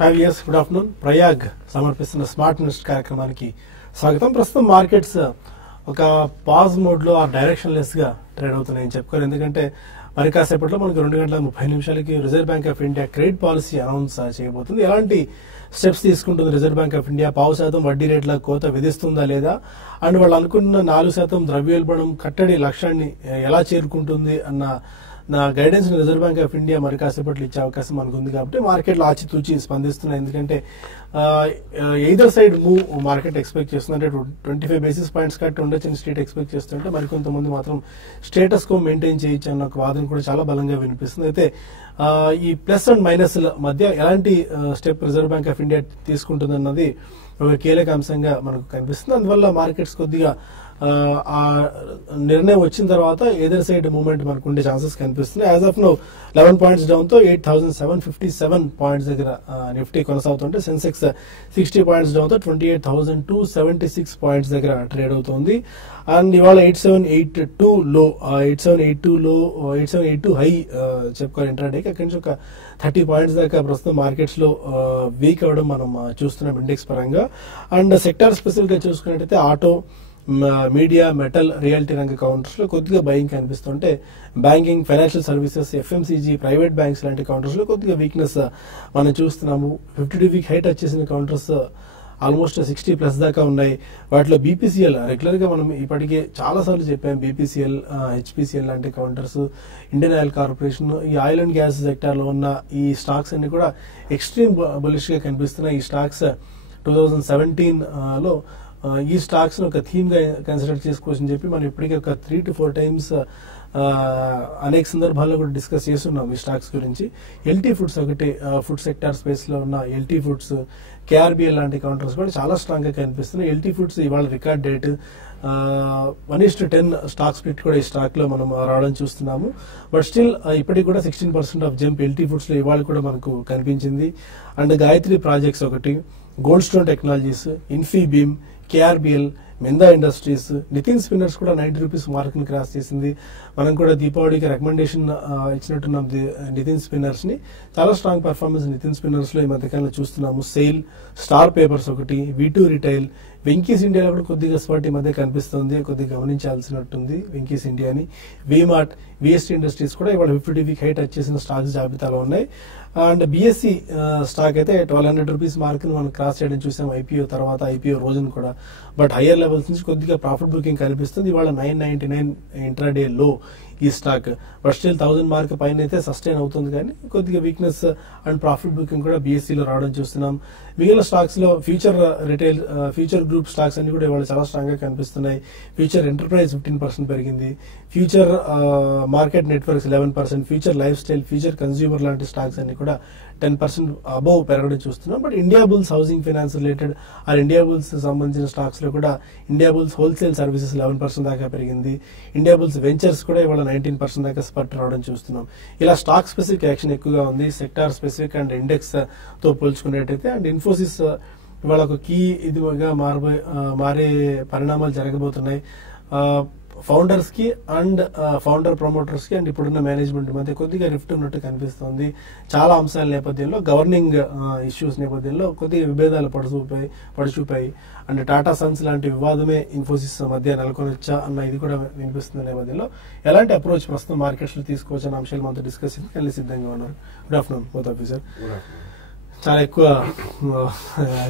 5 years. Good afternoon. Prayag సమర్పిస్తున్న smart invest కార్యక్రమానికి స్వాగతం. ప్రస్తుతం మార్కెట్స్ ఒక పాజ్ మోడ్ లో డైరెక్షన్ లెస్ గా ట్రేడ్ అవుతున్నాయని చెప్పుకోరు. ఎందుకంటే మరి కాసేపట్లో మనకు 2:30 reserve bank of India credit policy announce చేయబోతుంది. ఎలాంటి స్టెప్స్ తీసుకుంటుంది రిజర్వ్ బ్యాంక్ ఆఫ్ ఇండియా, 0.5% వడ్డీ రేట్ల కోత విధిస్తుందా లేదా, అండ్ వాళ్ళు అనుకున్న 4% ద్రవ్యోల్బణం కట్టడి లక్ష్యాన్ని ఎలా చేరుకుంటుంది అన్న guidance reserve bank of India మరి కాసేపట్లో ఇచ్చే అవకాశం మనకు ఉంది. కాబట్టి మార్కెట్లో ఆచితూచి స్పందిస్తున్నాయి. ఎందుకంటే either side move market expect చేస్తుంది. అంటే 25 basis points కట్ ఉండొచ్చు స్టేట్ ఎక్స్పెక్ట్ చేస్తుంటే మరికొంతమంది మాత్రం స్టేటస్ కో మెయింటైన్ చేయొచ్చు అన్న ఒక వాదన కూడా చాలా బలంగా వినిపిస్తుంది. అయితే ఈ ప్లస్ అండ్ మైనస్ మధ్య ఎలాంటి step reserve bank of India తీసుకుంటుంది అన్నది ఒక కీలక అంశంగా మనకు కనిపిస్తుంది. అందువల్ల మార్కెట్స్ కొద్దిగా ఆ నిర్ణయం వచ్చిన తర్వాత ఏదర్ సైడ్ మూవ్మెంట్ మనకు ఉండే ఛాన్సెస్ కనిపిస్తున్నాయి. As of now 11 points down తో 8,757 points దగ్గర నిఫ్టీ కొనసాగుతుంటే, సెన్సెక్స్ 60 points డౌన్ తో 28,276 points దగ్గర ట్రేడ్ అవుతుంది. అండ్ ఇవాళ 8782 లో 8782 హై చెప్పుకోవాలి ఇంట్రాడేకి. అక్కడి నుంచి ఒక 30 points దాకా ప్రస్తుతం మార్కెట్స్ లో వీక్ అవడం మనం చూస్తున్నాం ఇండెక్స్ పరంగా. అండ్ సెక్టార్ స్పెసిఫిక్ గా చూసుకున్నట్టయితే ఆటో, మీడియా, మెటల్, రియాలిటీ రంగ కౌంటర్స్ లో కొద్దిగా బయింగ్ కనిపిస్తుంటే, banking, financial services, FMCG, private banks లాంటి కౌంటర్స్ లో కొద్దిగా వీక్నెస్ మనం చూస్తున్నాము. 52 వీక్ హైట్ టచ్ చేసిన కౌంటర్స్ ఆల్మోస్ట్ 60+ దాకా ఉన్నాయి. వాటిలో బీపీసీఎల్ రెగ్యులర్ గా మనం ఇప్పటికే చాలా సార్లు చెప్పాం. బీపీసీఎల్, హెచ్పీసీఎల్ లాంటి కౌంటర్స్, ఇండియన్ ఆయిల్ కార్పొరేషన్, ఈ ఆయిల్ అండ్ గ్యాస్ సెక్టార్ లో ఉన్న ఈ స్టాక్స్ అన్ని కూడా ఎక్స్ట్రీమ్ బులిష్ గా కనిపిస్తున్నాయి. ఈ స్టాక్స్ 2017 లో ఈ స్టాక్స్ ఒక థీమ్ గా కన్సిడర్ చేసుకోవచ్చని చెప్పి మనం ఇప్పటికే ఒక 3 to 4 times అనేక సందర్భాల్లో కూడా డిస్కస్ చేస్తున్నాం ఈ స్టాక్స్ గురించి. ఎల్టీ ఫుడ్స్ ఒకటి, ఫుడ్ సెక్టార్ స్పేస్ లో ఉన్న ఎల్టీ ఫుడ్స్, కేఆర్బిఎల్ లాంటి కౌంటర్స్ కూడా చాలా స్ట్రాంగ్ గా కనిపిస్తున్నాయి. ఎల్టీ ఫుడ్స్ ఇవాళ రికార్డ్ డేట్ 1:10 స్టాక్ స్ప్లిట్ కూడా ఈ స్టాక్ లో మనం రావడం చూస్తున్నాము. బట్ స్టిల్ ఇప్పటికి కూడా 16% ఆఫ్ జంప్ ఎల్టీ ఫుడ్స్ లో ఇవాళ కూడా మనకు కనిపించింది. అండ్ గాయత్రి ప్రాజెక్ట్స్ ఒకటి, Goldstone technologies, Infibeam, KRBL, Minda industries, Nitin spinners కూడా 90 రూపీస్ మార్క్ ని క్రాస్ చేసింది. మనం కూడా దీపావళికి రికమెండేషన్ ఇచ్చినట్టున్నాం నితిన్ స్పిన్నర్స్ ని. చాలా స్ట్రాంగ్ పర్ఫార్మెన్స్ నితిన్ స్పిన్నర్స్ లో ఈ మధ్యకాలంలో చూస్తున్నాము. సెయిల్, స్టార్ పేపర్స్ ఒకటి, V2 రిటైల్, వెంకీస్ ఇండియాలో కూడా కొద్దిగా స్పర్ట్ ఈ మధ్య కనిపిస్తుంది, కొద్దిగా గమనించాల్సినట్టుంది వెంకీస్ ఇండియాని. వీమార్ట్, విఎస్టీ ఇండస్ట్రీస్ కూడా ఇవాళ 50 వీక్ హైట్ టచ్ చేసిన స్టాక్స్ జాబితాలో ఉన్నాయి. అండ్ బిఎస్సి స్టాక్ అయితే 1200 రూపీస్ మార్క్ ని మనం క్రాస్ చేయడం చూసాం ఐపీఓ తర్వాత, ఐపీఓ రోజున కూడా. బట్ హయ్యర్ లెవెల్స్ నుంచి కొద్దిగా ప్రాఫిట్ బుకింగ్ కనిపిస్తుంది. ఇవాళ 999 ఇంట్రాడే లో ఈ స్టాక్. బట్ స్టిల్ 1000 మార్క్ పైన అయితే సస్టైన్ అవుతుంది, కానీ కొద్దిగా వీక్నెస్ అండ్ ప్రాఫిట్ బుకింగ్ కూడా బీఎస్సీలో రావడం చూస్తున్నాం. మిగిలిన స్టాక్స్ లో future retail, future group stocks అన్ని కూడా ఇవాళ చాలా స్ట్రాంగ్ గా కనిపిస్తున్నాయి. ఫ్యూచర్ ఎంటర్ప్రైజ్ 15% పెరిగింది, future market networks 11%, future life style, future consumer లాంటి స్టాక్స్ అన్ని కూడా 10% అబౌవ్ పెరగడం చూస్తున్నాం. But India bulls housing finance related India bulls సంబంధించిన స్టాక్స్ లో కూడా ఇండియా బుల్స్ హోల్సేల్ సర్వీసెస్ 11% దాకా పెరిగింది. ఇండియా బుల్స్ వెంచర్స్ కూడా ఇవాళ 19% దాకా స్పర్ట్ రావడం చూస్తున్నాం. ఇలా స్టాక్ స్పెసిఫిక్ యాక్షన్ ఎక్కువగా ఉంది, సెక్టార్ స్పెసిఫిక్ అండ్ ఇండెక్స్ తో పోల్చుకునేటైతే. అండ్ ఇన్ఫోసిస్ ఇవాళ ఒక కీ ఇదిగా మారే పరిణామాలు జరగబోతున్నాయి. ఫౌండర్స్ కి అండ్ ఫౌండర్ ప్రమోటర్స్ కి అండ్ ఇప్పుడున్న మేనేజ్మెంట్ మధ్య కొద్దిగా రిఫ్ట్ ఉన్నట్టు కనిపిస్తుంది. చాలా అంశాల నేపథ్యంలో, గవర్నింగ్ ఇష్యూస్ నేపథ్యంలో కొద్దిగా విభేదాలు పడిచూపాయి. అండ్ టాటా సన్స్ లాంటి వివాదమే ఇన్ఫోసిస్ మధ్య నెలకొనొచ్చా అన్న ఇది కూడా వినిపిస్తున్న నేపథ్యంలో ఎలాంటి అప్రోచ్ ప్రస్తుతం మార్కెట్స్ లో తీసుకోవచ్చు అన్న అంశాలు మనతో డిస్కస్ చేసి సిద్ధంగా ఉన్నారు. Good afternoon both of you sir. చాలా ఎక్కువ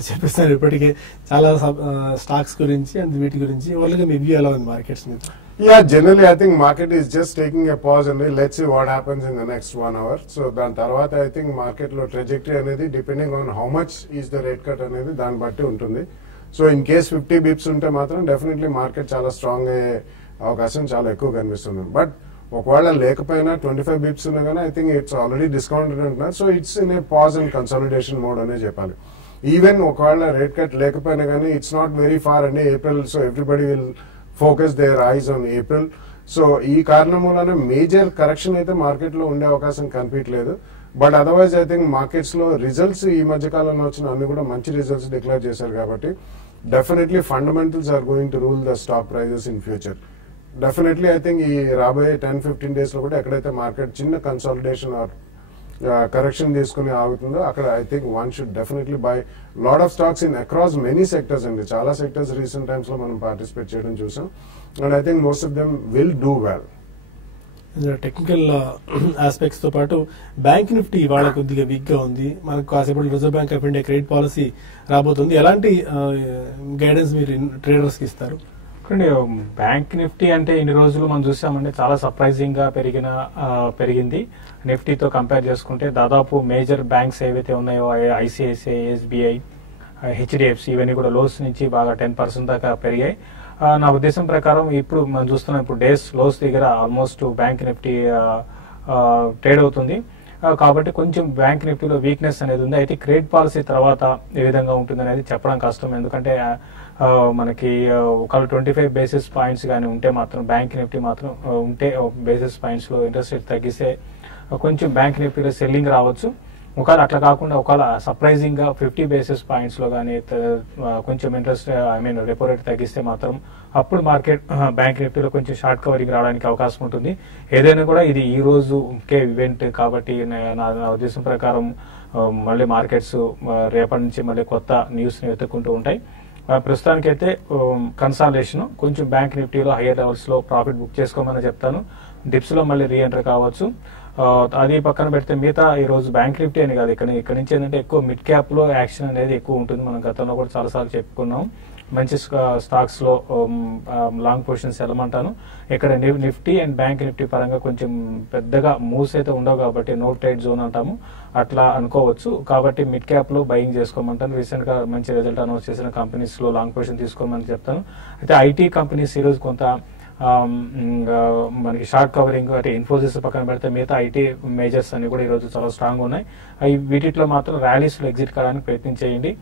చెప్పేస్తారు ఇప్పటికే చాలా స్టాక్స్ గురించి అండ్ వీటి గురించి. వాళ్ళకి మీ వ్యూ ఎలా ఉంది మార్కెట్స్ మీద? Yeah, generally I think market is just taking a pause and let's see what happens in the next 1 hour. So దాని తర్వాత I think market లో trajectory అనేది depending on how much is the rate cut అనేది దాన్ని బట్టి ఉంటుంది. So in case 50 bips ఉంటే మాత్రం డెఫినెట్లీ మార్కెట్ చాలా స్ట్రాంగ్ అయ్యే అవకాశం చాలా ఎక్కువ కనిపిస్తుంది. బట్ ఒకవేళ లేకపోయినా 25 bips ఉన్నా కానీ I think it's already discounted అంటున్నారు. So it's in a pause and consolidation mode అనే చెప్పాలి. ఈవెన్ ఒకవేళ రేట్ కట్ లేకపోయినా కానీ ఇట్స్ నాట్ వెరీ ఫార్ అండి April. So everybody will focus their eyes on April. So ఈ కారణం వలన మేజర్ కరెక్షన్ అయితే మార్కెట్ లో ఉండే అవకాశం కనిపించలేదు. But otherwise I think markets లో రిజల్ట్స్ ఈ మధ్య కాలంలో వచ్చిన అన్ని కూడా మంచి రిజల్ట్స్ డిక్లేర్ చేశారు కాబట్టి definitely fundamentals are going to rule the stock prices in future. Definitely I think ఈ రాబోయే 10-15 days లో కూడా ఎక్కడైతే మార్కెట్ చిన్న కన్సాలిడేషన్ ఆర్ కరెక్షన్ తీసుకుని ఆగుతుందో అక్కడ I think one should definitely by lot of stocks in across many sectors అండి. చాలా సెక్టర్స్ రీసెంట్ టైమ్స్ లో మనం పార్టిసిపేట్ చేయడం చూసాం. And I think most of them will do well. Technical aspects తో పాటు బ్యాంక్ నిఫ్టీ ఇవాళ కొద్దిగా వీక్ గా ఉంది. మనకు కాసేపటి reserve bank of India credit policy రాబోతుంది. ఎలాంటి గైడెన్స్ మీరు ట్రేడర్స్ కి ఇస్తారు? బ్యాంక్ నిఫ్టీ అంటే ఇన్ని రోజులు మనం చూసామంటే చాలా సర్ప్రైజింగ్ గా పెరిగింది. నిఫ్టీతో కంపేర్ చేసుకుంటే దాదాపు మేజర్ బ్యాంక్స్ ఏవైతే ఉన్నాయో ఐసిఐసిఐ, ఎస్బీఐ, హెచ్డిఎఫ్సి ఇవన్నీ కూడా లోస్ నుంచి బాగా 10% దాకా పెరిగాయి. నా ఉద్దేశం ప్రకారం ఇప్పుడు మనం చూస్తున్నాం, ఇప్పుడు డేస్ లోస్ దగ్గర ఆల్మోస్ట్ బ్యాంక్ నిఫ్టీ ట్రేడ్ అవుతుంది. కాబట్టి కొంచెం బ్యాంక్ నిఫ్టీలో వీక్నెస్ అనేది ఉంది. అయితే క్రెడిట్ పాలసీ తర్వాత ఏ విధంగా ఉంటుంది అనేది చెప్పడం కష్టం. ఎందుకంటే మనకి ఒక 25 బేసిస్ పాయింట్స్ కానీ ఉంటే మాత్రం బ్యాంక్ నిఫ్టీ మాత్రం ఉంటే బేసిస్ పాయింట్స్ లో ఇంట్రెస్ట్ రేట్ తగ్గిస్తే కొంచెం బ్యాంక్ నిఫ్టీలో సెల్లింగ్ రావచ్చు. ఒకవేళ అట్లా కాకుండా ఒకవేళ సర్ప్రైజింగ్ గా 50 బేసిస్ పాయింట్స్ లో కానీ కొంచెం ఇంట్రెస్ట్ రెపో రేట్ తగ్గిస్తే మాత్రం అప్పుడు మార్కెట్ బ్యాంక్ నిఫ్టీలో కొంచెం షార్ట్ కవరింగ్ రావడానికి అవకాశం ఉంటుంది. ఏదైనా కూడా ఇది ఈ రోజు ఒకే ఈవెంట్ కాబట్టి నా ఉద్దేశం ప్రకారం మళ్ళీ మార్కెట్స్ రేపటి నుంచి మళ్ళీ కొత్త న్యూస్ ని వెతుక్కుంటూ ఉంటాయి. ప్రస్తుతానికైతే కన్సాలిడేషన్ కొంచెం బ్యాంక్ నిఫ్టీలో హైయర్ లెవెల్స్ లో ప్రాఫిట్ బుక్ చేసుకోమని చెప్తాను. డిప్స్ లో మళ్ళీ రీఎంటర్ కావచ్చు. అది పక్కన పెడితే మిగతా ఈ రోజు బ్యాంక్ నిఫ్టీ అని కాదు, ఇక్కడ నుంచి ఏంటంటే ఎక్కువ మిడ్ క్యాప్ లో యాక్షన్ అనేది ఎక్కువ ఉంటుంది. మనం గతంలో కూడా చాలాసార్లు చెప్పుకున్నాం. మంచి స్టాక్స్ లో లాంగ్ పొజిషన్స్ వెళ్ళమంటాను. ఇక్కడ నిఫ్టీ అండ్ బ్యాంక్ నిఫ్టీ పరంగా కొంచెం పెద్దగా మూవ్స్ అయితే ఉండవు కాబట్టి నో ట్రేడ్ జోన్ అంటాము, అట్లా అనుకోవచ్చు. కాబట్టి మిడ్ క్యాప్ లో బయింగ్ చేసుకోమంటాను. రీసెంట్ గా మంచి రిజల్ట్ అనౌన్స్ చేసిన కంపెనీస్ లో లాంగ్ పొజిషన్ తీసుకోమని చెప్తాను. అయితే ఐటీ కంపెనీస్ ఈ రోజు కొంత మనకి షార్ట్ కవరింగ్ అంటే ఇన్ఫోసిస్ పక్కన పెడితే మిగతా ఐటీ మేజర్స్ అన్ని కూడా ఈ రోజు చాలా స్ట్రాంగ్ ఉన్నాయి. వీటిలో మాత్రం ర్యాలీస్ లో ఎగ్జిట్ కావడానికి ప్రయత్నం చేయండి.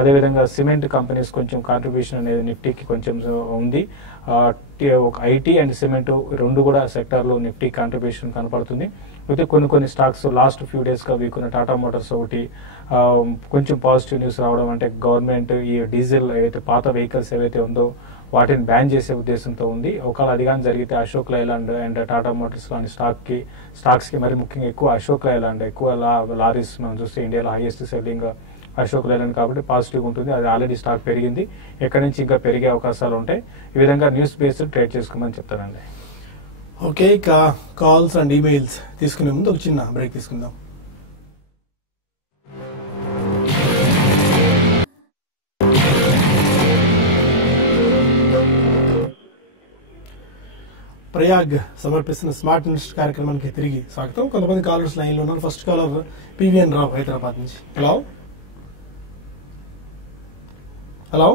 అదేవిధంగా సిమెంట్ కంపెనీస్ కొంచెం కాంట్రిబ్యూషన్ అనేది నిఫ్టీకి కొంచెం ఉంది. ఒక ఐటీ అండ్ సిమెంట్ రెండు కూడా సెక్టర్ లో నిఫ్టీ కాంట్రిబ్యూషన్ కనపడుతుంది. అయితే కొన్ని స్టాక్స్ లాస్ట్ ఫ్యూ డేస్ గా వీక్ ఉన్న టాటా మోటార్స్ ఒకటి కొంచెం పాజిటివ్ న్యూస్ రావడం, అంటే గవర్నమెంట్ ఈ డీజిల్ ఏవైతే పాత వెహికల్స్ ఏవైతే ఉందో వాటిని బ్యాన్ చేసే ఉద్దేశంతో ఉంది. ఒకవేళ అది కానీ జరిగితే Ashok Leyland and Tata Motors లాంటి స్టాక్స్ కి మరి ముఖ్యంగా ఎక్కువ అశోక్ లైలాండ్ ఎక్కువ లారీస్ మనం చూస్తే ఇండియాలో హైయెస్ట్ సెల్లింగ్ అశోక్ లైలాండ్ కాబట్టి పాజిటివ్ ఉంటుంది. అది ఆల్రెడీ స్టాక్ పెరిగింది, ఎక్కడి నుంచి ఇంకా పెరిగే అవకాశాలు ఉంటాయి. ఈ విధంగా న్యూస్ బేస్డ్ ట్రేడ్ చేసుకోమని చెప్తానండి. ఓకే, ఇక కాల్స్ అండ్ ఈమెయిల్స్ తీసుకునే ముందు ఒక చిన్న బ్రేక్ తీసుకుందాం. ప్రయాగ్ సమర్పిస్తున్న స్మార్ట్ ఇన్వెస్ట్ కార్యక్రమానికి తిరిగి స్వాగతం. కొంతమంది కాలర్స్ లైన్ లో ఉన్నారు. First caller PVN Rao Hyderabad నుంచి. హలో హలో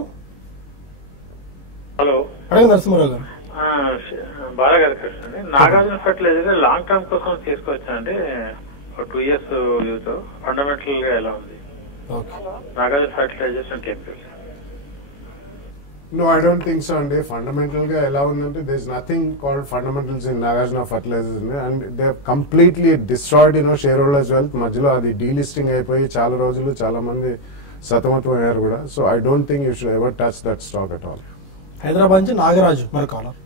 హలో అడగ నరసింహారావు గారు. బాగా correct. Nagarjuna fertilizer long term కోసం తీసుకోవచ్చండి. 2 years యూజ్ ఫండమెంటల్ గా ఎలా ఉంది Nagarjuna fertilizers and chemicals? No, I don't think so. And fundamental ga ela undante there is nothing called fundamentals in Nagarjuna Fertilizers, and they have completely destroyed shareholders wealth. Majlo adi delisting అయిపోయి చాలా రోజులు చాలా మంది సతమతం అయ్యారు కూడా. So I don't think you should ever touch that stock at all. Hyderabad నుంచి నాగరాజు మరి కాలర్.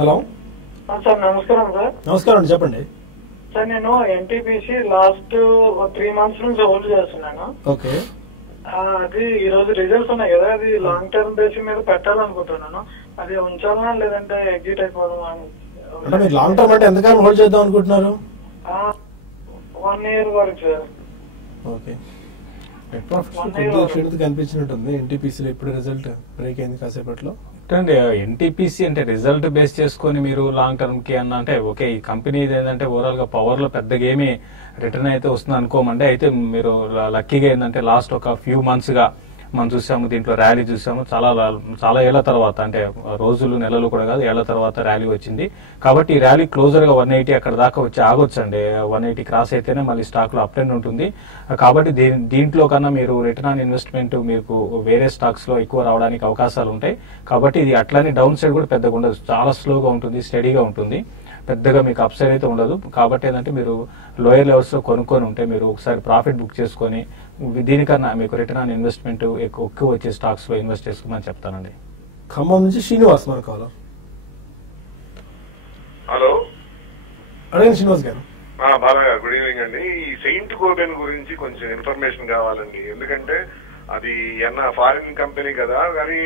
హలో సార్, నమస్కారం సార్. నమస్కారం అండి, చెప్పండి సార్. నేను ఎన్టీపీసీ లాస్ట్ 3 months నుంచి హోల్డ్ చేస్తున్నాను. ఓకే, అది ఈ రోజు రిజల్ట్స్ ఉన్నాయి కదా, అది లాంగ్ టర్మ్ బేసిస్ మీద పెట్టాలనుకుంటున్నాను. అది ఉంచాలా లేదంటే ఎగ్జిట్ అయిపోదామా? అంటే మీరు లాంగ్ టర్మ్ అంటే ఎంతకాలం హోల్డ్ చేద్దాం అనుకుంటున్నారు? 1 year వరకు సార్. ఓకే, నెట్ ప్రాఫిట్ కనిపించినట్టుంది ఎన్టీపీసీలో. ఇప్పుడు రిజల్ట్ బ్రేక్ అయింది కాసేపట్లో. అంటే ఎన్టీపీసీ అంటే రిజల్ట్ బేస్ చేసుకుని మీరు లాంగ్ టర్మ్ కి అన్న అంటే ఓకే, ఈ కంపెనీ ఏంటంటే ఓవరాల్ గా పవర్ లో పెద్దగా ఏమి రిటర్న్ అయితే వస్తుంది అనుకోమండి. అయితే మీరు లక్కీగా ఏంటంటే లాస్ట్ ఒక ఫ్యూ మంత్స్ గా మనం చూసాము, దీంట్లో ర్యాలీ చూసాము. చాలా ఏళ్ల తర్వాత, అంటే రోజులు నెలలు కూడా కాదు, ఏళ్ల తర్వాత ర్యాలీ వచ్చింది. కాబట్టి ఈ ర్యాలీ క్లోజర్ గా 180 అక్కడ దాకా వచ్చి ఆగొచ్చండి. 180 క్రాస్ అయితేనే మళ్ళీ స్టాక్ లో అప్ ట్రెండ్ ఉంటుంది. కాబట్టి దీంట్లో కన్నా మీరు రిటర్న్ ఆన్ ఇన్వెస్ట్మెంట్ మీకు వేరే స్టాక్స్ లో ఎక్కువ రావడానికి అవకాశాలు ఉంటాయి. కాబట్టి ఇది అట్లానే డౌన్ సైడ్ కూడా పెద్దగా ఉండదు, చాలా స్లోగా ఉంటుంది, స్టడీగా ఉంటుంది, పెద్దగా మీకు అప్ సైడ్ అయితే ఉండదు. కాబట్టి ఏంటంటే మీరు లోయర్ లెవెల్స్ లో కొనుక్కొని ఉంటే మీరు ఒకసారి ప్రాఫిట్ బుక్ చేసుకొని దీనికన్నా మీకు రిటర్న్ ఆన్ ఇన్వెస్ట్మెంట్ ఎక్కువ వచ్చే స్టాక్స్ లో ఇన్వెస్ట్ చేసుకోమని చెప్తానండి. ఖమ్మం నుంచి శ్రీనివాస్ మన కాలర్. అడగండి శ్రీనివాస్ గారు. బాగా గుడ్ ఈవినింగ్ అండి. ఈ సెయింట్ గోబెన్ గురించి కొంచెం ఇన్ఫర్మేషన్ కావాలండి. ఎందుకంటే అది ఫారిన్ కంపెనీ కదా, కానీ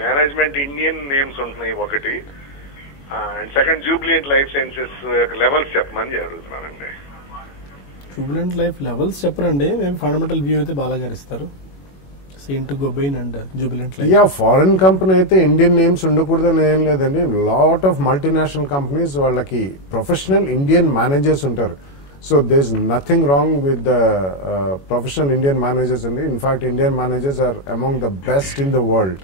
మేనేజ్మెంట్ ఇండియన్ నేమ్స్ ఉంటున్నాయి ఒకటి. And second Jubilant life sciences levels చెప్పమని అడుగుతున్నానండి. జూబ్లియంట్ లైఫ్ లెవెల్స్ చెప్పరండి, మేము ఫండమెంటల్ వ్యూ అయితే బాగా గారిస్తారు. Saint Gobain and Jubilant Life. Yeah, foreign company అయితే ఇండియన్ నేమ్స్ ఉండకూడదని ఏం లేదండి. లాట్ ఆఫ్ మల్టీనేషనల్ కంపెనీస్ వాళ్ళకి ప్రొఫెషనల్ ఇండియన్ మేనేజర్స్ ఉంటారు. So there is nothing wrong with the professional Indian managers అండి. In fact Indian managers are among the best in the world.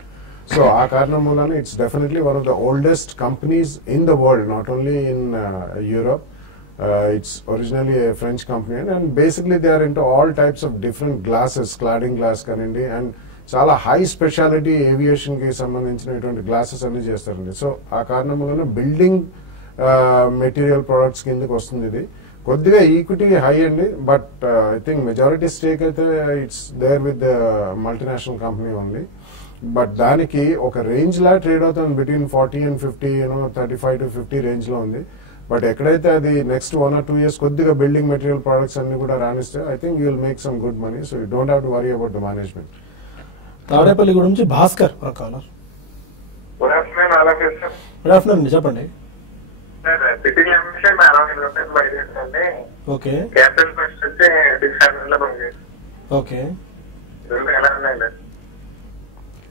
So ఆ కారణం మూలన it's definitely one of the oldest companies in the world, not only in Europe. It's originally a French company, and basically they are into all types of different glasses, cladding glass kanindi, and చాలా high speciality aviation కి సంబంధించినటువంటి glasses అన్ని చేస్తారండి. So ఆ కారణం వలన building material products కిందకి వస్తుంది. ఇది కొద్దిగా ఈక్విటీ హై అండి, but I think majority stake అయితే it's there with the multinational company only. But దానికి ఒక రేంజ్ లా ట్రేడ్ అవుతుంది బిట్వీన్ 40 and 50, 35 to 50 రేంజ్ లో ఉంది. బట్ ఎక్కడైతే అది నెక్స్ట్ 1 or 2 years కొద్దిగా బిల్డింగ్ మెటీరియల్ ప్రొడక్ట్స్ అన్ని కూడా రాణిస్తే I think you will make some good money. So you don't have to worry about the management. Tadepalli గురించి భాస్కర్ కాలర్. గుడ్ ఆఫ్టర్నూన్ అలాగే సార్. గుడ్ ఆఫ్టర్నూన్, చెప్పండి. Okay okay.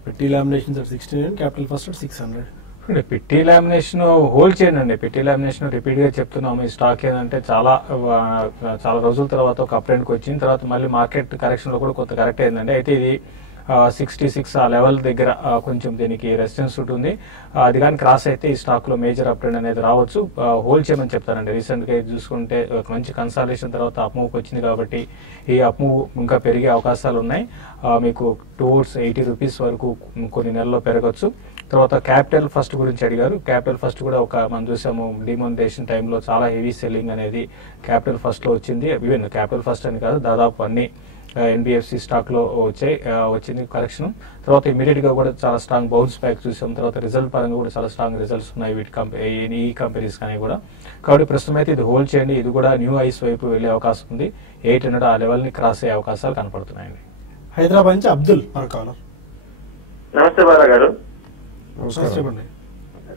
Pitti laminations at 69, capital first at 600. Pitti lamination hold చేయండి అండి. పిట్టి lamination repeat గా చెప్తున్నాము. ఈ stock ఏంటంటే చాలా రోజుల తర్వాత ఒక అప్ ట్రెండ్కి వచ్చిన తర్వాత మళ్ళీ మార్కెట్ కరెక్షన్ లో కూడా కొంత కరెక్ట్ అయిందండి. అయితే ఇది 66 ఆ లెవెల్ దగ్గర కొంచెం దీనికి రెసిస్టెన్స్ ఉంటుంది. అది కానీ క్రాస్ అయితే ఈ స్టాక్ లో మేజర్ అప్ ట్రెండ్ అనేది రావచ్చు. హోల్డ్ చేయమని చెప్తారండి. రీసెంట్ గా చూసుకుంటే ఒక మంచి కన్సాలిడేషన్ తర్వాత అప్ మూవ్ వచ్చింది కాబట్టి ఈ అప్ మూవ్ ఇంకా పెరిగే అవకాశాలు ఉన్నాయి. మీకు టువర్డ్స్ 80 రూపీస్ వరకు కొన్ని నెలల్లో పెరగచ్చు. తర్వాత క్యాపిటల్ ఫస్ట్ గురించి అడిగారు. క్యాపిటల్ ఫస్ట్ కూడా మనం చూసాము డిమానిటైజేషన్ టైంలో చాలా హెవీ సెల్లింగ్ అనేది క్యాపిటల్ ఫస్ట్ లో వచ్చింది. ఈవెన్ క్యాపిటల్ ఫస్ట్ అని కాదు, దాదాపు అన్ని ఎన్బిఎఫ్సి స్టాక్ లో వచ్చింది కరెక్షన్. తర్వాత ఇమీడియట్ గా కూడా చాలా స్ట్రాంగ్ బౌన్స్ బ్యాక్ చూసాం. తర్వాత రిజల్ట్ పరంగా కూడా చాలా స్ట్రాంగ్ రిజల్ట్స్ ఉన్నాయి ఈ కంపెనీస్ కానీ కూడా. కాబట్టి ప్రస్తుతం అయితే ఇది హోల్డ్ చేయండి. ఇది కూడా న్యూ ఐస్ వైపు వెళ్లే అవకాశం ఉంది. 800 ఆ లెవెల్ ని క్రాస్ అయ్యే అవకాశాలు కనపడుతున్నాయండి. హైదరాబాద్ నుంచి అబ్దుల్ కాలర్. నమస్తే బాలా గారు. చెప్పండి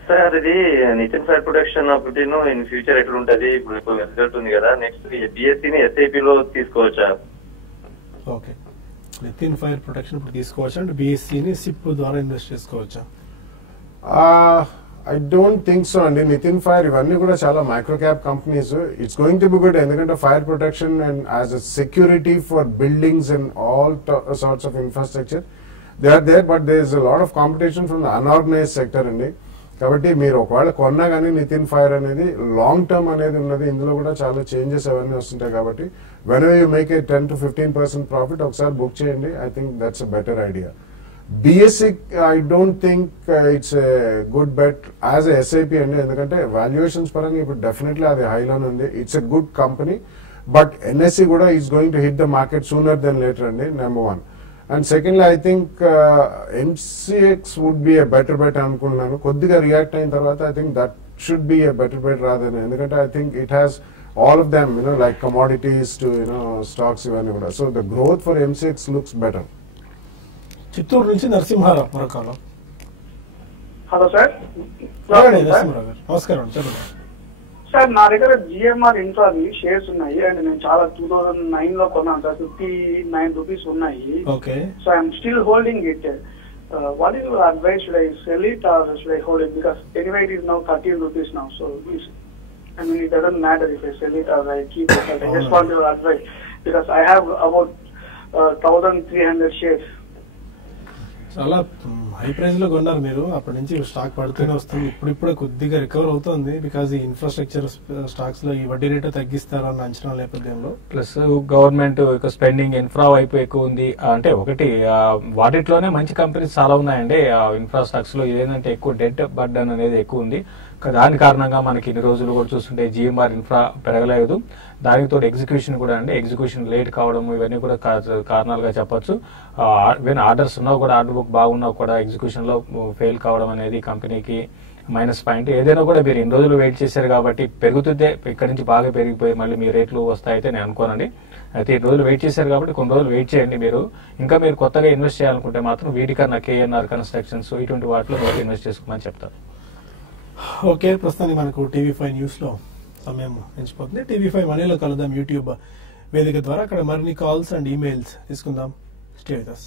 సార్. ఇది నితిన్ ఫైర్ ప్రొడక్షన్ ఒకటి ఇన్ ఫ్యూచర్ ఎట్లా ఉంటది? ఇప్పుడు రిజల్ట్ ఉంది కదా, నెక్స్ట్ బిఎస్సీని ఎస్ఐపి లో తీసుకోవచ్చా? ఓకే, నితిన్ ఫైర్ ప్రొటెక్షన్ ఇప్పుడు తీసుకోవచ్చా అంటే బిఎస్సీని సిప్ ద్వారా ఇన్వెస్ట్ చేసుకోవచ్చా? ఐ డోంట్ థింక్ సో అండి. నితిన్ ఫైర్ ఇవన్నీ కూడా చాలా micro cap companies. It's going to be good, ఎందుకంటే fire protection and as a security for buildings and all sorts of infrastructure they are there. But there is a lot of competition from the unorganised sector అండి. కాబట్టి మీరు ఒకవేళ కొన్నా కానీ Nitin fire అనేది long term అనేది ఉన్నది. ఇందులో కూడా చాలా చేంజెస్ అవన్నీ వస్తుంటాయి. కాబట్టి whenever you make a 10 to 15% profit ఒకసారి బుక్ చేయండి. I think that's a better idea. BSE I don't think it's a good bet as a SIP అండి, ఎందుకంటే వాల్యుయేషన్స్ పరంగా ఇప్పుడు డెఫినెట్లీ అది హైలోనే ఉంది. It's a good company, but NSE కూడా is going to hit the market sooner than later అండి, number 1. And secondly I think MCX would be a better bet అనుకున్నాను. కొద్దిగా రియాక్ట్ అయిన తర్వాత I think that should be a better bet రాదని, ఎందుకంటే I think it has all of them, like commodities to stocks ఇవన్నీ కూడా. So the growth for MCX looks better. Chittoor నుంచి నరసింహారావు మరొకరు. Hello sir. నమస్కారం, చెప్పండి సార్. నా దగ్గర జిఎంఆర్ ఇన్ఫ్రా షేర్స్ ఉన్నాయి అండ్ నేను చాలా 2009 లో కొన్నాను సార్. 59 రూపీస్ ఉన్నాయి. Okay. So I'm still holding it. What is your advice? Should I sell it or should I hold it? Because anyway it is now 13 rupees now. So I mean, it doesn't matter if I sell it or I keep it. I just want your advice because I have about 1,300 shares. చాలా high price లో కొన్నారు మీరు. అప్పటి నుంచి stock పడుతూనే వస్తుంది. ఇప్పుడిప్పుడే కొద్దిగా రికవర్ అవుతుంది బికాజ్ ఈ ఇన్ఫ్రాస్ట్రక్చర్ స్టాక్స్ లో ఈ వడ్డీ రేటు తగ్గిస్తారన్న అంచనా నేపథ్యంలో ప్లస్ గవర్నమెంట్ స్పెండింగ్ ఇన్ఫ్రా వైపు ఎక్కువ ఉంది. అంటే ఒకటి వాటిలోనే మంచి కంపెనీస్ చాలా ఉన్నాయండి. ఇన్ఫ్రా స్టాక్స్ లో ఇదేంటంటే ఎక్కువ డెట్ బర్డన్ అనేది ఎక్కువ ఉంది. దాని కారణంగా మనకి ఇన్ని రోజులు కూడా చూస్తుంటే జిఎంఆర్ ఇన్ఫ్రా పెరగలేదు. దానితో ఎగ్జిక్యూషన్ కూడా అండి ఎగ్జిక్యూషన్ లేట్ కావడం ఇవన్నీ కూడా కారణాలుగా చెప్పొచ్చు. ఈవెన్ ఆర్డర్స్ ఉన్నా కూడా ఆర్డర్ బుక్ బాగున్నా కూడా ఎగ్జిక్యూషన్ లో ఫెయిల్ కావడం అనేది కంపెనీకి మైనస్ పాయింట్. ఏదైనా కూడా మీరు ఇన్ని రోజులు వెయిట్ చేశారు కాబట్టి పెరుగుతుందే ఇక్కడి నుంచి బాగా పెరిగిపోయి మళ్ళీ మీ రేట్లు వస్తాయితే నేను అనుకోనండి. అయితే ఈ రోజులు వెయిట్ చేశారు కాబట్టి కొన్ని రోజులు వెయిట్ చేయండి. ఇంకా మీరు కొత్తగా ఇన్వెస్ట్ చేయాలనుకుంటే మాత్రం వీటికన్నా KNR కన్స్ట్రక్షన్స్ ఇటువంటి వాటిలో మీరు ఇన్వెస్ట్ చేసుకోమని చెప్తారు. ఓకే, ప్రస్తుతానికి మనకు TV5 న్యూస్ లో సమయం ఎంచిపోతుంది. TV5 మనీలో కలుద్దాం యూట్యూబ్ వేదిక ద్వారా. అక్కడ మరిన్ని కాల్స్ అండ్ ఈమెయిల్స్ తీసుకుందాం. Stay with us.